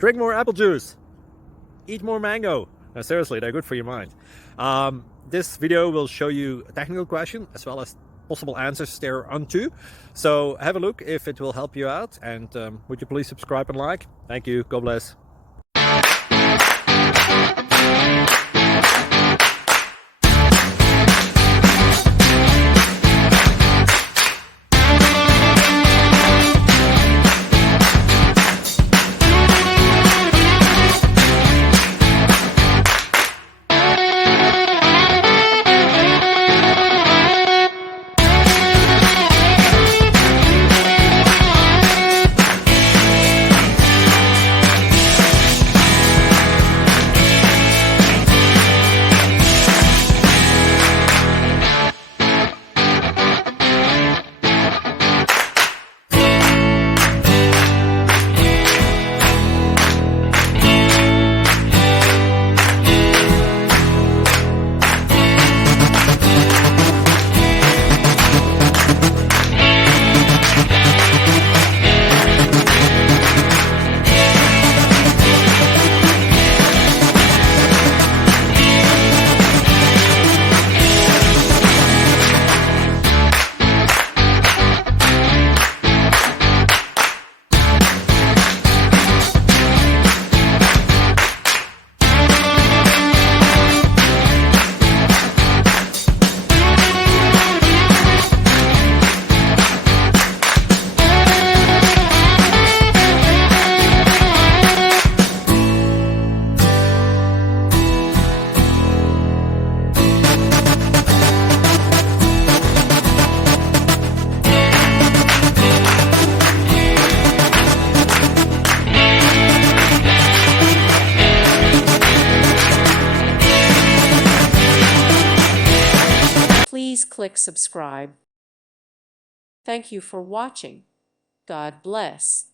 Drink more apple juice. Eat more mango. No, seriously, they're good for your mind. This video will show you a technical question as well as possible answers thereunto. So have a look if it will help you out, and would you please subscribe and like? Thank you. God bless. Please click subscribe. Thank you for watching. God bless.